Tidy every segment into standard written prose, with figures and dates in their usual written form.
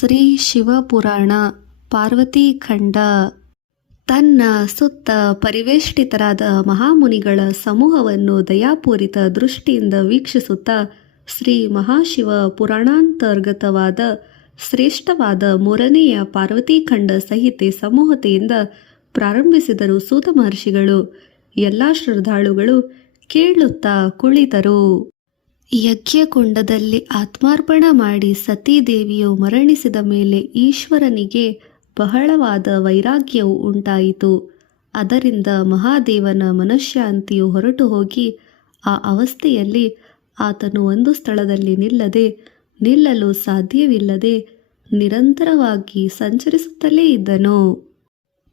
ಶ್ರೀ ಶಿವಪುರಾಣ ಪಾರ್ವತಿ ಖಂಡ. ತನ್ನ ಸುತ್ತ ಪರಿವೇಷ್ಟಿತರಾದ ಮಹಾಮುನಿಗಳ ಸಮೂಹವನ್ನು ದಯಾಪೂರಿತ ದೃಷ್ಟಿಯಿಂದ ವೀಕ್ಷಿಸುತ್ತಾ ಶ್ರೀ ಮಹಾಶಿವ ಪುರಾಣಾಂತರ್ಗತವಾದ ಶ್ರೇಷ್ಠವಾದ ಮೂರನೆಯ ಪಾರ್ವತಿ ಖಂಡ ಸಹಿತೆ ಸಮೂಹತೆಯಿಂದ ಪ್ರಾರಂಭಿಸಿದರು ಸೂತ ಮಹರ್ಷಿಗಳು. ಎಲ್ಲ ಶ್ರದ್ಧಾಳುಗಳು ಕೇಳುತ್ತಾ ಕುಳಿತರು. ಯಜ್ಞಕುಂಡದಲ್ಲಿ ಆತ್ಮಾರ್ಪಣ ಮಾಡಿ ಸತೀದೇವಿಯು ಮರಣಿಸಿದ ಮೇಲೆ ಈಶ್ವರನಿಗೆ ಬಹಳವಾದ ವೈರಾಗ್ಯವು ಉಂಟಾಯಿತು. ಅದರಿಂದ ಮಹಾದೇವನ ಮನಃಶಾಂತಿಯು ಹೊರಟು ಹೋಗಿ ಆ ಅವಸ್ಥೆಯಲ್ಲಿ ಆತನು ಒಂದು ಸ್ಥಳದಲ್ಲಿ ನಿಲ್ಲಲು ಸಾಧ್ಯವಿಲ್ಲದೆ ನಿರಂತರವಾಗಿ ಸಂಚರಿಸುತ್ತಲೇ ಇದ್ದನು.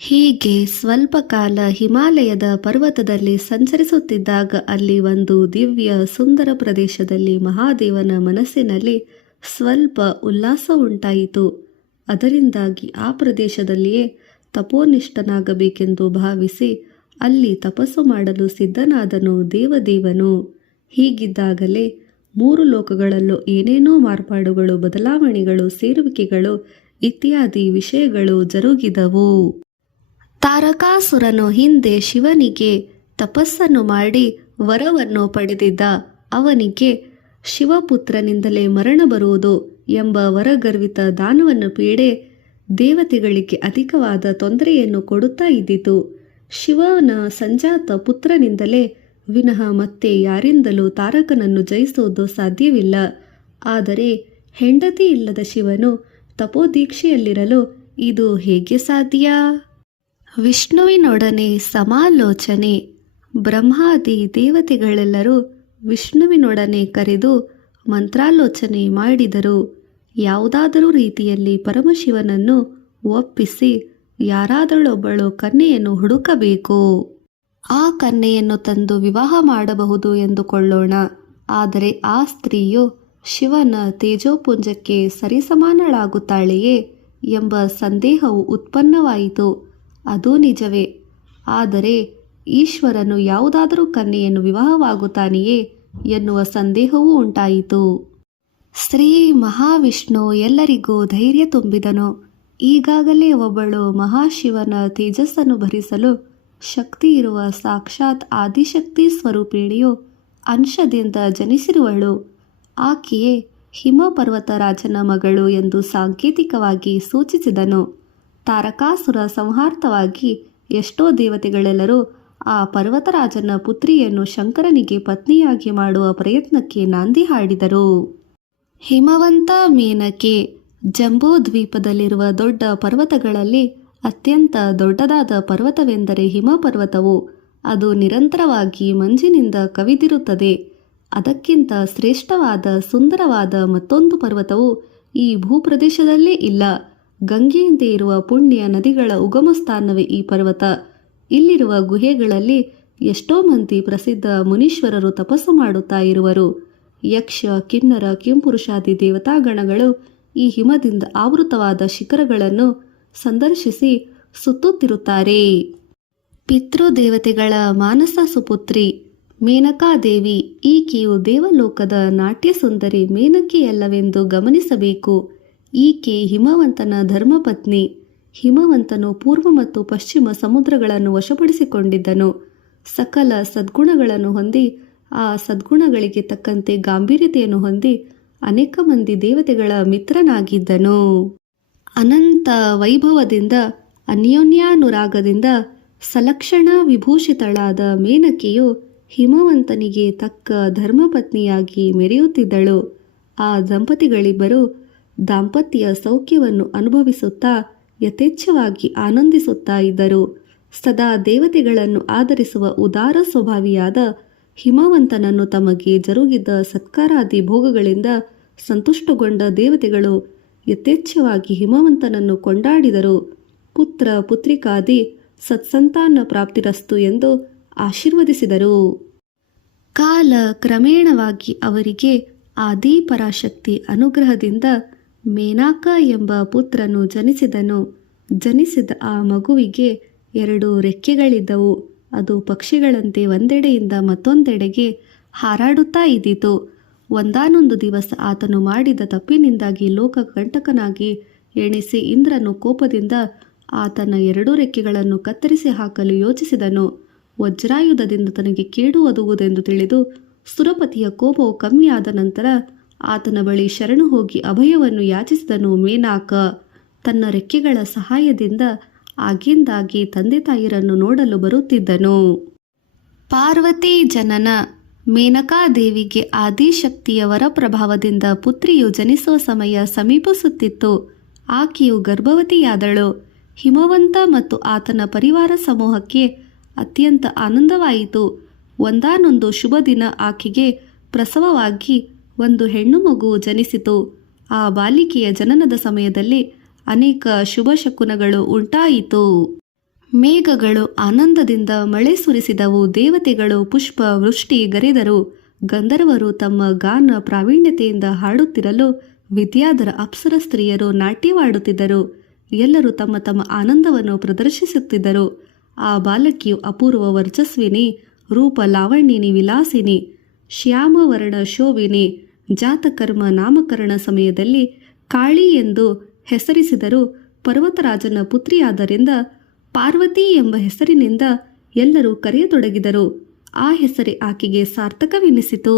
ಹೀಗೆ ಸ್ವಲ್ಪ ಕಾಲ ಹಿಮಾಲಯದ ಪರ್ವತದಲ್ಲಿ ಸಂಚರಿಸುತ್ತಿದ್ದಾಗ ಅಲ್ಲಿ ಒಂದು ದಿವ್ಯ ಸುಂದರ ಪ್ರದೇಶದಲ್ಲಿ ಮಹಾದೇವನ ಮನಸ್ಸಿನಲ್ಲಿ ಸ್ವಲ್ಪ ಉಲ್ಲಾಸ ಉಂಟಾಯಿತು. ಅದರಿಂದಾಗಿ ಆ ಪ್ರದೇಶದಲ್ಲಿಯೇ ತಪೋನಿಷ್ಠನಾಗಬೇಕೆಂದು ಭಾವಿಸಿ ಅಲ್ಲಿ ತಪಸ್ಸು ಮಾಡಲು ಸಿದ್ಧನಾದನು ದೇವದೇವನು. ಹೀಗಿದ್ದಾಗಲೇ 3 ಲೋಕಗಳಲ್ಲೂ ಏನೇನೋ ಮಾರ್ಪಾಡುಗಳು, ಬದಲಾವಣೆಗಳು, ಸೇರುವಿಕೆಗಳು ಇತ್ಯಾದಿ ವಿಷಯಗಳು ಜರುಗಿದವು. ತಾರಕಾಸುರನು ಹಿಂದೆ ಶಿವನಿಗೆ ತಪಸ್ಸನ್ನು ಮಾಡಿ ವರವನ್ನು ಪಡೆದಿದ್ದ. ಅವನಿಗೆ ಶಿವಪುತ್ರನಿಂದಲೇ ಮರಣ ಬರುವುದು ಎಂಬ ವರಗರ್ವಿತ ದಾನವನ್ನು ಪೀಡೆ ದೇವತೆಗಳಿಗೆ ಅಧಿಕವಾದ ತೊಂದರೆಯನ್ನು ಕೊಡುತ್ತಾ ಇದ್ದಿತು. ಶಿವನ ಸಂಜಾತ ಪುತ್ರನಿಂದಲೇ ವಿನಃ ಮತ್ತೆ ಯಾರಿಂದಲೂ ತಾರಕನನ್ನು ಜಯಿಸುವುದು ಸಾಧ್ಯವಿಲ್ಲ. ಆದರೆ ಹೆಂಡತಿ ಇಲ್ಲದ ಶಿವನು ತಪೋದೀಕ್ಷೆಯಲ್ಲಿರಲು ಇದು ಹೇಗೆ ಸಾಧ್ಯ? ವಿಷ್ಣುವಿನೊಡನೆ ಸಮಾಲೋಚನೆ. ಬ್ರಹ್ಮಾದಿ ದೇವತೆಗಳೆಲ್ಲರೂ ವಿಷ್ಣುವಿನೊಡನೆ ಕರೆದು ಮಂತ್ರಾಲೋಚನೆ ಮಾಡಿದರು. ಯಾವುದಾದರೂ ರೀತಿಯಲ್ಲಿ ಪರಮಶಿವನನ್ನು ಒಪ್ಪಿಸಿ ಯಾರಾದರೊಬ್ಬಳು ಕನ್ಯೆಯನ್ನು ಹುಡುಕಬೇಕು. ಆ ಕನ್ಯೆಯನ್ನು ತಂದು ವಿವಾಹ ಮಾಡಬಹುದು ಎಂದುಕೊಳ್ಳೋಣ. ಆದರೆ ಆ ಸ್ತ್ರೀಯು ಶಿವನ ತೇಜೋಪುಂಜಕ್ಕೆ ಸರಿಸಮಾನಳಾಗುತ್ತಾಳೆಯೇ ಎಂಬ ಸಂದೇಹವು ಉತ್ಪನ್ನವಾಯಿತು. ಅದು ನಿಜವೇ. ಆದರೆ ಈಶ್ವರನು ಯಾವುದಾದರೂ ಕನ್ಯೆಯನ್ನು ವಿವಾಹವಾಗುತ್ತಾನೆಯೇ ಎನ್ನುವ ಸಂದೇಹವೂ ಉಂಟಾಯಿತು. ಶ್ರೀ ಮಹಾವಿಷ್ಣು ಎಲ್ಲರಿಗೂ ಧೈರ್ಯ ತುಂಬಿದನು. ಈಗಾಗಲೇ ಒಬ್ಬಳು ಮಹಾಶಿವನ ತೇಜಸ್ಸನ್ನು ಭರಿಸಲು ಶಕ್ತಿ ಇರುವ ಸಾಕ್ಷಾತ್ ಆದಿಶಕ್ತಿ ಸ್ವರೂಪಿಣಿಯು ಅಂಶದಿಂದ ಜನಿಸಿರುವಳು. ಆಕೆಯೇ ಹಿಮಪರ್ವತ ರಾಜನ ಮಗಳು ಎಂದು ಸಾಂಕೇತಿಕವಾಗಿ ಸೂಚಿಸಿದನು. ತಾರಕಾಸುರ ಸಂಹಾರ್ತವಾಗಿ ಎಷ್ಟೋ ದೇವತೆಗಳೆಲ್ಲರೂ ಆ ಪರ್ವತರಾಜನ ಪುತ್ರಿಯನ್ನು ಶಂಕರನಿಗೆ ಪತ್ನಿಯಾಗಿ ಮಾಡುವ ಪ್ರಯತ್ನಕ್ಕೆ ನಾಂದಿ ಹಾಡಿದರು. ಹಿಮವಂತ ಮೇನಕೆ. ಜಂಬೂ ದ್ವೀಪದಲ್ಲಿರುವ ದೊಡ್ಡ ಪರ್ವತಗಳಲ್ಲಿ ಅತ್ಯಂತ ದೊಡ್ಡದಾದ ಪರ್ವತವೆಂದರೆ ಹಿಮಪರ್ವತವು. ಅದು ನಿರಂತರವಾಗಿ ಮಂಜಿನಿಂದ ಕವಿದಿರುತ್ತದೆ. ಅದಕ್ಕಿಂತ ಶ್ರೇಷ್ಠವಾದ ಸುಂದರವಾದ ಮತ್ತೊಂದು ಪರ್ವತವು ಈ ಭೂಪ್ರದೇಶದಲ್ಲೇ ಇಲ್ಲ. ಗಂಗೆಯಂತೆ ಇರುವ ಪುಣ್ಯ ನದಿಗಳ ಉಗಮ ಸ್ಥಾನವೇ ಈ ಪರ್ವತ. ಇಲ್ಲಿರುವ ಗುಹೆಗಳಲ್ಲಿ ಎಷ್ಟೋ ಮಂದಿ ಪ್ರಸಿದ್ಧ ಮುನೀಶ್ವರರು ತಪಸ್ಸು ಮಾಡುತ್ತಾ ಇರುವರು. ಯಕ್ಷ, ಕಿನ್ನರ, ಕಿಂಪುರುಷಾದಿ ದೇವತಾಗಣಗಳು ಈ ಹಿಮದಿಂದ ಆವೃತವಾದ ಶಿಖರಗಳನ್ನು ಸಂದರ್ಶಿಸಿ ಸುತ್ತುತ್ತಿರುತ್ತಾರೆ. ಪಿತೃದೇವತೆಗಳ ಮಾನಸ ಸುಪುತ್ರಿ ಮೇನಕಾದೇವಿ. ಈಕೆಯು ದೇವಲೋಕದ ನಾಟ್ಯ ಸುಂದರಿ ಮೇನಕೆಯಲ್ಲವೆಂದು ಗಮನಿಸಬೇಕು. ಈಕೆ ಹಿಮವಂತನ ಧರ್ಮಪತ್ನಿ. ಹಿಮವಂತನು ಪೂರ್ವ ಮತ್ತು ಪಶ್ಚಿಮ ಸಮುದ್ರಗಳನ್ನು ವಶಪಡಿಸಿಕೊಂಡಿದ್ದನು. ಸಕಲ ಸದ್ಗುಣಗಳನ್ನು ಹೊಂದಿ ಆ ಸದ್ಗುಣಗಳಿಗೆ ತಕ್ಕಂತೆ ಗಾಂಭೀರ್ಯತೆಯನ್ನು ಹೊಂದಿ ಅನೇಕ ಮಂದಿ ದೇವತೆಗಳ ಮಿತ್ರನಾಗಿದ್ದನು. ಅನಂತ ವೈಭವದಿಂದ ಅನ್ಯೋನ್ಯಾನುರಾಗದಿಂದ ಸಲಕ್ಷಣ ವಿಭೂಷಿತಳಾದ ಮೇನಕೆಯು ಹಿಮವಂತನಿಗೆ ತಕ್ಕ ಧರ್ಮಪತ್ನಿಯಾಗಿ ಮೆರೆಯುತ್ತಿದ್ದಳು. ಆ ದಂಪತಿಗಳಿಬ್ಬರು ದಾಂಪತ್ಯ ಸೌಖ್ಯವನ್ನು ಅನುಭವಿಸುತ್ತಾ ಯಥೇಚ್ಛವಾಗಿ ಆನಂದಿಸುತ್ತಾ ಇದ್ದರು. ಸದಾ ದೇವತೆಗಳನ್ನು ಆಧರಿಸುವ ಉದಾರ ಸ್ವಭಾವಿಯಾದ ಹಿಮವಂತನನ್ನು ತಮಗೆ ಜರುಗಿದ್ದ ಸತ್ಕಾರಾದಿ ಭೋಗಗಳಿಂದ ಸಂತುಷ್ಟಗೊಂಡ ದೇವತೆಗಳು ಯಥೇಚ್ಛವಾಗಿ ಹಿಮವಂತನನ್ನು ಕೊಂಡಾಡಿದರು. ಪುತ್ರ ಪುತ್ರಿಕಾದಿ ಸತ್ಸಂತಾನ ಪ್ರಾಪ್ತಿರಸ್ತು ಎಂದು ಆಶೀರ್ವದಿಸಿದರು. ಕಾಲ ಕ್ರಮೇಣವಾಗಿ ಅವರಿಗೆ ಆದಿಪರಾಶಕ್ತಿ ಅನುಗ್ರಹದಿಂದ ಮೇನಕ ಎಂಬ ಪುತ್ರನು ಜನಿಸಿದನು. ಜನಿಸಿದ ಆ ಮಗುವಿಗೆ 2 ರೆಕ್ಕೆಗಳಿದ್ದವು. ಅದು ಪಕ್ಷಿಗಳಂತೆ ಒಂದೆಡೆಯಿಂದ ಮತ್ತೊಂದೆಡೆಗೆ ಹಾರಾಡುತ್ತಾ ಇದ್ದಿತು. ಒಂದಾನೊಂದು ದಿವಸ ಆತನು ಮಾಡಿದ ತಪ್ಪಿನಿಂದಾಗಿ ಲೋಕಕಂಟಕನಾಗಿ ಎಣಿಸಿ ಇಂದ್ರನು ಕೋಪದಿಂದ ಆತನ 2 ರೆಕ್ಕೆಗಳನ್ನು ಕತ್ತರಿಸಿ ಹಾಕಲು ಯೋಚಿಸಿದನು. ವಜ್ರಾಯುಧದಿಂದ ತನಗೆ ಕೇಡು ಒದಗುವುದೆಂದು ತಿಳಿದು ಸುರಪತಿಯ ಕೋಪವು ಕಮ್ಮಿಯಾದ ನಂತರ ಆತನ ಬಳಿ ಶರಣು ಹೋಗಿ ಅಭಯವನ್ನು ಯಾಚಿಸಿದನು. ಮೇನಾಕ ತನ್ನ ರೆಕ್ಕೆಗಳ ಸಹಾಯದಿಂದ ಆಗಿಂದಾಗಿ ತಂದೆ ತಾಯಿರನ್ನು ನೋಡಲು ಬರುತ್ತಿದ್ದನು. ಪಾರ್ವತಿ ಜನನ. ಮೇನಕಾದೇವಿಗೆ ಆದಿಶಕ್ತಿಯ ವರಪ್ರಭಾವದಿಂದ ಪುತ್ರಿಯು ಜನಿಸುವ ಸಮಯ ಸಮೀಪಿಸುತ್ತಿತ್ತು. ಆಕೆಯು ಗರ್ಭವತಿಯಾದಳು. ಹಿಮವಂತ ಮತ್ತು ಆತನ ಪರಿವಾರ ಸಮೂಹಕ್ಕೆ ಅತ್ಯಂತ ಆನಂದವಾಯಿತು. ಒಂದಾನೊಂದು ಶುಭ ದಿನ ಆಕೆಗೆ ಪ್ರಸವವಾಗಿ ಒಂದು ಹೆಣ್ಣು ಮಗು ಜನಿಸಿತು. ಆ ಬಾಲಿಕೆಯ ಜನನದ ಸಮಯದಲ್ಲಿ ಅನೇಕ ಶುಭ ಶಕುನಗಳು ಉಂಟಾಯಿತು. ಮೇಘಗಳು ಆನಂದದಿಂದ ಮಳೆ ಸುರಿಸಿದವು. ದೇವತೆಗಳು ಪುಷ್ಪ ವೃಷ್ಟಿ ಗರೆದರು. ಗಂಧರ್ವರು ತಮ್ಮ ಗಾನ ಪ್ರಾವೀಣ್ಯತೆಯಿಂದ ಹಾಡುತ್ತಿರಲು ವಿದ್ಯಾಧರ ಅಪ್ಸರ ಸ್ತ್ರೀಯರು ನಾಟ್ಯವಾಡುತ್ತಿದ್ದರು. ಎಲ್ಲರೂ ತಮ್ಮ ತಮ್ಮ ಆನಂದವನ್ನು ಪ್ರದರ್ಶಿಸುತ್ತಿದ್ದರು. ಆ ಬಾಲಕಿಯು ಅಪೂರ್ವ ವರ್ಚಸ್ವಿನಿ, ರೂಪ ಲಾವಣ್ಯಿನಿ, ವಿಲಾಸಿನಿ, ಶ್ಯಾಮವರ್ಣ ಶೋಭಿನಿ. ಜಾತಕರ್ಮ ನಾಮಕರಣ ಸಮಯದಲ್ಲಿ ಕಾಳಿ ಎಂದು ಹೆಸರಿಸಿದರು. ಪರ್ವತರಾಜನ ಪುತ್ರಿಯಾದ್ದರಿಂದ ಪಾರ್ವತಿ ಎಂಬ ಹೆಸರಿನಿಂದ ಎಲ್ಲರೂ ಕರೆಯತೊಡಗಿದರು. ಆ ಹೆಸರೇ ಆಕೆಗೆ ಸಾರ್ಥಕವೆನಿಸಿತು.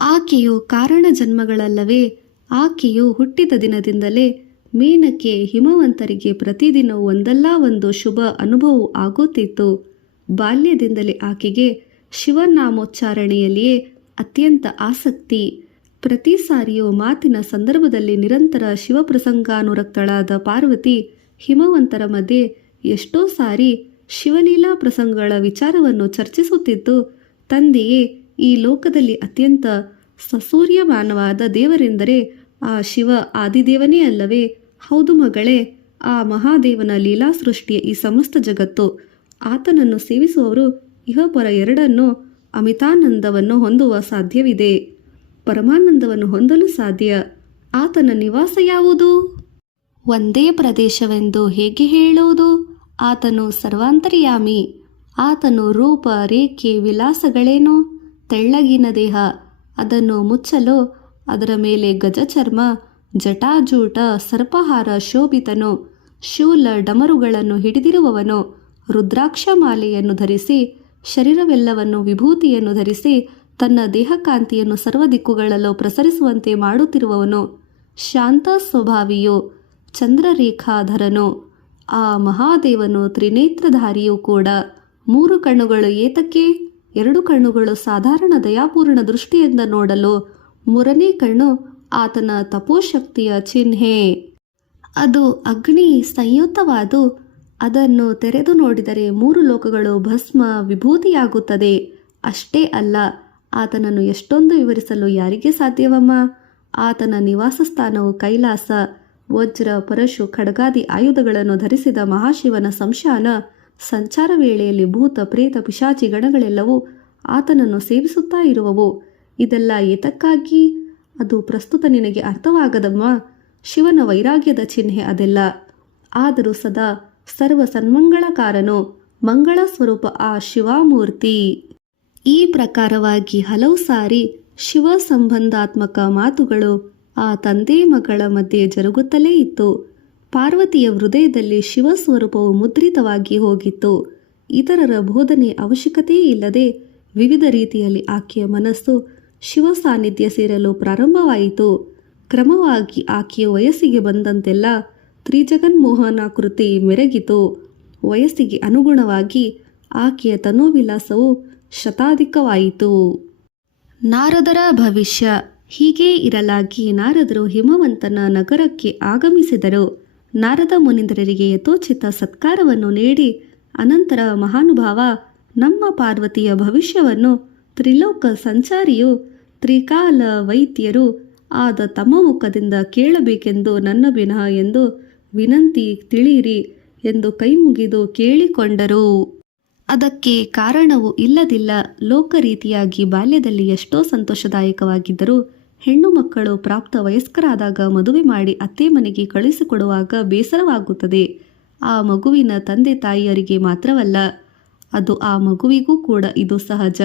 ಆಕೆಯು ಕಾರಣ ಜನ್ಮಗಳಲ್ಲವೇ. ಆಕೆಯು ಹುಟ್ಟಿದ ದಿನದಿಂದಲೇ ಮೇನಕೆ ಹಿಮವಂತರಿಗೆ ಪ್ರತಿದಿನ ಒಂದಲ್ಲ ಒಂದು ಶುಭ ಅನುಭವವು ಆಗುತ್ತಿತ್ತು. ಬಾಲ್ಯದಿಂದಲೇ ಆಕೆಗೆ ಶಿವನಾಮೋಚ್ಚಾರಣೆಯಲ್ಲಿಯೇ ಅತ್ಯಂತ ಆಸಕ್ತಿ. ಪ್ರತಿ ಸಾರಿಯೂ ಮಾತಿನ ಸಂದರ್ಭದಲ್ಲಿ ನಿರಂತರ ಶಿವಪ್ರಸಂಗಾನುರಕ್ತಳಾದ ಪಾರ್ವತಿ ಹಿಮವಂತರ ಮಧ್ಯೆ ಎಷ್ಟೋ ಸಾರಿ ಶಿವಲೀಲಾ ಪ್ರಸಂಗಗಳ ವಿಚಾರವನ್ನು ಚರ್ಚಿಸುತ್ತಿದ್ದು, ತಂದೆಯೇ, ಈ ಲೋಕದಲ್ಲಿ ಅತ್ಯಂತ ಸಸೂರ್ಯಮಾನವಾದ ದೇವರೆಂದರೆ ಆ ಶಿವ ಆದಿದೇವನೇ ಅಲ್ಲವೇ? ಹೌದು ಮಗಳೇ, ಆ ಮಹಾದೇವನ ಲೀಲಾ ಸೃಷ್ಟಿಯ ಈ ಸಮಸ್ತ ಜಗತ್ತು. ಆತನನ್ನು ಸೇವಿಸುವವರು ಇಹಪರ ಎರಡನ್ನೂ ಅಮಿತಾನಂದವನ್ನು ಹೊಂದುವ ಸಾಧ್ಯವಿದೆ. ಪರಮಾನಂದವನ್ನು ಹೊಂದಲು ಸಾಧ್ಯ. ಆತನ ನಿವಾಸ ಯಾವುದು? ಒಂದೇ ಪ್ರದೇಶವೆಂದು ಹೇಗೆ ಹೇಳುವುದು? ಆತನು ಸರ್ವಾಂತರ್ಯಾಮಿ. ಆತನು ರೂಪ ರೇಖೆ ವಿಲಾಸಗಳೇನು? ತೆಳ್ಳಗಿನ ದೇಹ, ಅದನ್ನು ಮುಚ್ಚಲು ಅದರ ಮೇಲೆ ಗಜಚರ್ಮ, ಜಟಾಜೂಟ, ಸರ್ಪಹಾರ ಶೋಭಿತನು. ಶೂಲ ಡಮರುಗಳನ್ನು ಹಿಡಿದಿರುವವನು. ರುದ್ರಾಕ್ಷ ಮಾಲೆಯನ್ನು ಧರಿಸಿ ಶರೀರವೆಲ್ಲವನ್ನು ವಿಭೂತಿಯನ್ನು ಧರಿಸಿ ತನ್ನ ದೇಹಕಾಂತಿಯನ್ನು ಸರ್ವ ದಿಕ್ಕುಗಳಲ್ಲೂ ಪ್ರಸರಿಸುವಂತೆ ಮಾಡುತ್ತಿರುವವನು. ಶಾಂತ ಸ್ವಭಾವಿಯು, ಚಂದ್ರರೇಖಾಧರನು. ಆ ಮಹಾದೇವನು ತ್ರಿನೇತ್ರಧಾರಿಯೂ ಕೂಡ. 3 ಕಣ್ಣುಗಳು ಏತಕ್ಕೆ? 2 ಕಣ್ಣುಗಳು ಸಾಧಾರಣ ದಯಾಪೂರ್ಣ ದೃಷ್ಟಿಯಿಂದ ನೋಡಲು, 3ನೇ ಕಣ್ಣು ಆತನ ತಪೋಶಕ್ತಿಯ ಚಿಹ್ನೆ. ಅದು ಅಗ್ನಿ ಸಂಯುಕ್ತವಾದು. ಅದನ್ನು ತೆರೆದು ನೋಡಿದರೆ 3 ಲೋಕಗಳು ಭಸ್ಮ ವಿಭೂತಿಯಾಗುತ್ತದೆ. ಅಷ್ಟೇ ಅಲ್ಲ, ಆತನನ್ನು ಎಷ್ಟೊಂದು ವಿವರಿಸಲು ಯಾರಿಗೆ ಸಾಧ್ಯವಮ್ಮ? ಆತನ ನಿವಾಸ ಸ್ಥಾನವು ಕೈಲಾಸ. ವಜ್ರ ಪರಶು ಖಡ್ಗಾದಿ ಆಯುಧಗಳನ್ನು ಧರಿಸಿದ ಮಹಾಶಿವನ ಸಂಶಾನ. ಸಂಚಾರ ವೇಳೆಯಲ್ಲಿ ಭೂತ ಪ್ರೇತ ಪಿಶಾಚಿ ಗಣಗಳೆಲ್ಲವೂ ಆತನನ್ನು ಸೇವಿಸುತ್ತಾ ಇರುವವು. ಇದೆಲ್ಲ ಏತಕ್ಕಾಗಿ? ಅದು ಪ್ರಸ್ತುತ ನಿನಗೆ ಅರ್ಥವಾಗದಮ್ಮ. ಶಿವನ ವೈರಾಗ್ಯದ ಚಿಹ್ನೆ ಅದೆಲ್ಲ. ಆದರೂ ಸದಾ ಸರ್ವ ಸನ್ಮಂಗಳಕಾರನು, ಮಂಗಳ ಸ್ವರೂಪ ಆ ಶಿವಮೂರ್ತಿ. ಈ ಪ್ರಕಾರವಾಗಿ ಹಲವು ಸಾರಿ ಶಿವ ಸಂಬಂಧಾತ್ಮಕ ಮಾತುಗಳು ಆ ತಂದೆ ಮಗಳ ಮಧ್ಯೆ ಜರುಗುತ್ತಲೇ ಇತ್ತು. ಪಾರ್ವತಿಯ ಹೃದಯದಲ್ಲಿ ಶಿವ ಸ್ವರೂಪವು ಮುದ್ರಿತವಾಗಿ ಹೋಗಿತ್ತು. ಇತರರ ಬೋಧನೆ ಅವಶ್ಯಕತೆಯೇ ಇಲ್ಲದೆ ವಿವಿಧ ರೀತಿಯಲ್ಲಿ ಆಕೆಯ ಮನಸ್ಸು ಶಿವ ಸಾನ್ನಿಧ್ಯ ಸೇರಲು ಪ್ರಾರಂಭವಾಯಿತು. ಕ್ರಮವಾಗಿ ಆಕೆಯ ವಯಸ್ಸಿಗೆ ಬಂದಂತೆಲ್ಲ ತ್ರಿಜಗನ್ಮೋಹನಾಕೃತಿ ಮೆರಗಿತು. ವಯಸ್ಸಿಗೆ ಅನುಗುಣವಾಗಿ ಆಕೆಯ ತನೋವಿಲಾಸವು ಶತಾಧಿಕವಾಯಿತು. ನಾರದರ ಭವಿಷ್ಯ. ಹೀಗೆ ಇರಲಾಗಿ ನಾರದರು ಹಿಮವಂತನ ನಗರಕ್ಕೆ ಆಗಮಿಸಿದರು. ನಾರದ ಮುನೀಂದ್ರರಿಗೆ ಯಥೋಚಿತ ಸತ್ಕಾರವನ್ನು ನೀಡಿ, ಅನಂತರ ಮಹಾನುಭಾವ, ನಮ್ಮ ಪಾರ್ವತಿಯ ಭವಿಷ್ಯವನ್ನು ತ್ರಿಲೋಕ ಸಂಚಾರಿಯು ತ್ರಿಕಾಲ ವೈದ್ಯರು ಆದ ತಮ್ಮ ಮುಖದಿಂದ ಕೇಳಬೇಕೆಂದು ನನ್ನ ವಿನಃ ಎಂದು ವಿನಂತಿ ತಿಳಿಯಿರಿ ಎಂದು ಕೈಮುಗಿದು ಕೇಳಿಕೊಂಡರು. ಅದಕ್ಕೆ ಕಾರಣವು ಇಲ್ಲದಿಲ್ಲ. ಲೋಕರೀತಿಯಾಗಿ ಬಾಲ್ಯದಲ್ಲಿ ಎಷ್ಟೋ ಸಂತೋಷದಾಯಕವಾಗಿದ್ದರೂ ಹೆಣ್ಣು ಮಕ್ಕಳು ಪ್ರಾಪ್ತ ವಯಸ್ಕರಾದಾಗ ಮದುವೆ ಮಾಡಿ ಅತ್ತೆ ಮನೆಗೆ ಕಳಿಸಿಕೊಡುವಾಗ ಬೇಸರವಾಗುತ್ತದೆ. ಆ ಮಗುವಿನ ತಂದೆ ತಾಯಿಯರಿಗೆ ಮಾತ್ರವಲ್ಲ, ಅದು ಆ ಮಗುವಿಗೂ ಕೂಡ ಇದು ಸಹಜ.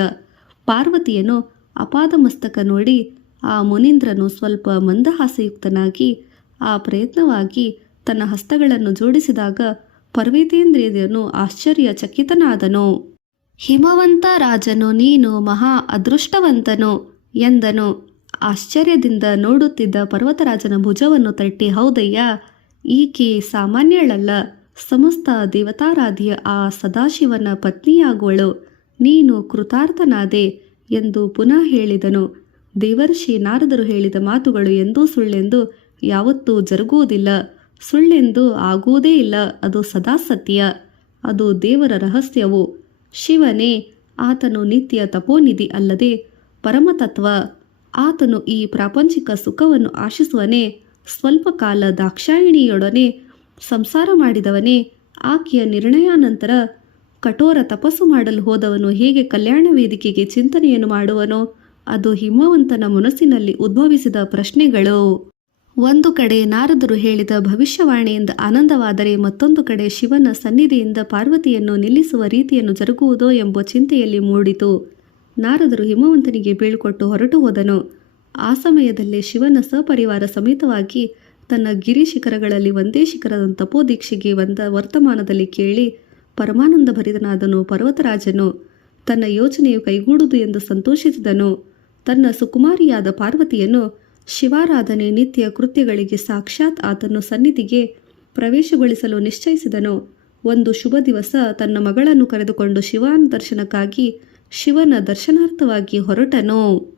ಪಾರ್ವತಿಯನ್ನು ಅಪಾದಮಸ್ತಕ ನೋಡಿ ಆ ಮುನೀಂದ್ರನು ಸ್ವಲ್ಪ ಮಂದಹಾಸಯುಕ್ತನಾಗಿ ಆ ಪ್ರಯತ್ನವಾಗಿ ತನ್ನ ಹಸ್ತಗಳನ್ನು ಜೋಡಿಸಿದಾಗ ಪರ್ವತೇಂದ್ರಿಯನು ಆಶ್ಚರ್ಯಚಕಿತನಾದನು. ಹಿಮವಂತ ರಾಜನು, ನೀನು ಮಹಾ ಅದೃಷ್ಟವಂತನು ಎಂದನು. ಆಶ್ಚರ್ಯದಿಂದ ನೋಡುತ್ತಿದ್ದ ಪರ್ವತರಾಜನ ಭುಜವನ್ನು ತಟ್ಟಿ, ಹೌದಯ್ಯ, ಈಕೆ ಸಾಮಾನ್ಯಳಲ್ಲ, ಸಮಸ್ತ ದೇವತಾರಾಧಿಯ ಆ ಸದಾಶಿವನ ಪತ್ನಿಯಾಗುವಳು. ನೀನು ಕೃತಾರ್ಥನಾದೆ ಎಂದು ಪುನಃ ಹೇಳಿದನು. ದೇವರ್ಷಿ ನಾರದರು ಹೇಳಿದ ಮಾತುಗಳು ಎಂದೂ ಸುಳ್ಳೆಂದು ಯಾವತ್ತೂ ಜರುಗುವುದಿಲ್ಲ, ಸುಳ್ಳೆಂದು ಆಗುವುದೇ ಇಲ್ಲ. ಅದು ಸದಾ ಸತ್ಯ, ಅದು ದೇವರ ರಹಸ್ಯವು. ಶಿವನೇ, ಆತನು ನಿತ್ಯ ತಪೋನಿಧಿ ಅಲ್ಲದೆ ಪರಮತತ್ವ. ಆತನು ಈ ಪ್ರಾಪಂಚಿಕ ಸುಖವನ್ನು ಆಶಿಸುವನೇ? ಸ್ವಲ್ಪ ಕಾಲ ದಾಕ್ಷಾಯಿಣಿಯೊಡನೆ ಸಂಸಾರ ಮಾಡಿದವನೇ? ಆಕೆಯ ನಿರ್ಣಯಾನಂತರ ಕಠೋರ ತಪಸ್ಸು ಮಾಡಲು ಹೋದವನು ಹೇಗೆ ಕಲ್ಯಾಣ ವೇದಿಕೆಗೆ ಚಿಂತನೆಯನ್ನು ಮಾಡುವನೋ? ಅದು ಹಿಮವಂತನ ಮನಸ್ಸಿನಲ್ಲಿ ಉದ್ಭವಿಸಿದ ಪ್ರಶ್ನೆಗಳು. ಒಂದು ಕಡೆ ನಾರದರು ಹೇಳಿದ ಭವಿಷ್ಯವಾಣಿಯಿಂದ ಆನಂದವಾದರೆ, ಮತ್ತೊಂದು ಕಡೆ ಶಿವನ ಸನ್ನಿಧಿಯಿಂದ ಪಾರ್ವತಿಯನ್ನು ನಿಲ್ಲಿಸುವ ರೀತಿಯನ್ನು ಜರುಗುವುದೋ ಎಂಬ ಚಿಂತೆಯಲ್ಲಿ ಮೂಡಿತು. ನಾರದರು ಹಿಮವಂತನಿಗೆ ಬೀಳ್ಕೊಟ್ಟು ಹೊರಟು ಹೋದನು. ಆ ಸಮಯದಲ್ಲೇ ಶಿವನ ಸಪರಿವಾರ ಸಮೇತವಾಗಿ ತನ್ನ ಗಿರಿ ಶಿಖರಗಳಲ್ಲಿ ಒಂದೇ ಶಿಖರದ ತಪೋದೀಕ್ಷೆಗೆ ಬಂದ ವರ್ತಮಾನದಲ್ಲಿ ಕೇಳಿ ಪರಮಾನಂದ ಭರಿತನಾದನು. ಪರ್ವತರಾಜನು ತನ್ನ ಯೋಚನೆಯು ಕೈಗೂಡುವುದು ಎಂದು ಸಂತೋಷಿಸಿದನು. ತನ್ನ ಸುಕುಮಾರಿಯಾದ ಪಾರ್ವತಿಯನ್ನು ಶಿವಾರಾಧನೆ ನಿತ್ಯ ಕೃತ್ಯಗಳಿಗೆ ಸಾಕ್ಷಾತ್ ಆತನು ಸನ್ನಿಧಿಗೆ ಪ್ರವೇಶಗೊಳಿಸಲು ನಿಶ್ಚಯಿಸಿದನು. ಒಂದು ಶುಭ ದಿವಸ ತನ್ನ ಮಗಳನ್ನು ಕರೆದುಕೊಂಡು ಶಿವನ ದರ್ಶನಕ್ಕಾಗಿ ಶಿವನ ದರ್ಶನಾರ್ಥವಾಗಿ ಹೊರಟನು.